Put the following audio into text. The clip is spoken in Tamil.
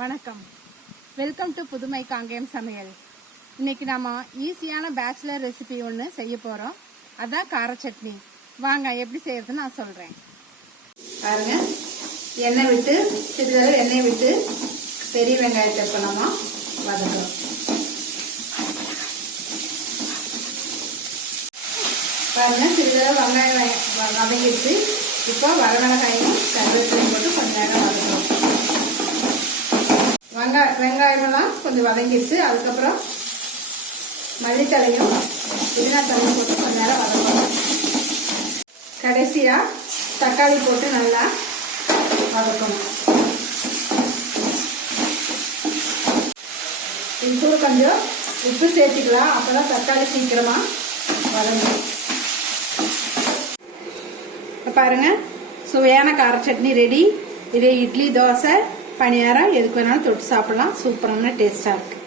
வணக்கம். வெல்கம் டு புதுமை காங்கேயம் சமையல். இன்னைக்கு நாம ஈஸியான பேச்சுலர் ரெசிபி ஒன்று செய்ய போறோம். அதான் கார சட்னி. வாங்க எப்படி செய்யறதுன்னு நான் சொல்றேன். பாருங்க, எண்ணெய் விட்டு சிறிதளவு எண்ணெய் விட்டு பெரிய வெங்காயத்தை இப்போ நம்ம வதக்குறோம். பாருங்க, சிறிதளவு வெங்காயம் வதங்கிட்டு இப்போ வரமிளகாயும் கருவேப்பிலையும் போட்டு கொஞ்ச நேரம் வதக்குறோம். வெங்காயமெல்லாம் கொஞ்சம் வதங்கிடுச்சு. அதுக்கப்புறம் மல்லித்தலையும் புதினா தலையும் போட்டு கொஞ்ச நேரம் வதக்கணும். கடைசியா தக்காளி போட்டு நல்லா வதக்கணும். இது கூட கொஞ்சம் உப்பு சேர்த்துக்கலாம், அப்பதான் தக்காளி சீக்கிரமா வதங்கும். பாருங்க, சுவையான கார சட்னி ரெடி. இதே இட்லி, தோசை, பணியாரம் எதுக்கு வேணாலும் தொட்டு சாப்பிடலாம். சூப்பரான டேஸ்டா இருக்கு.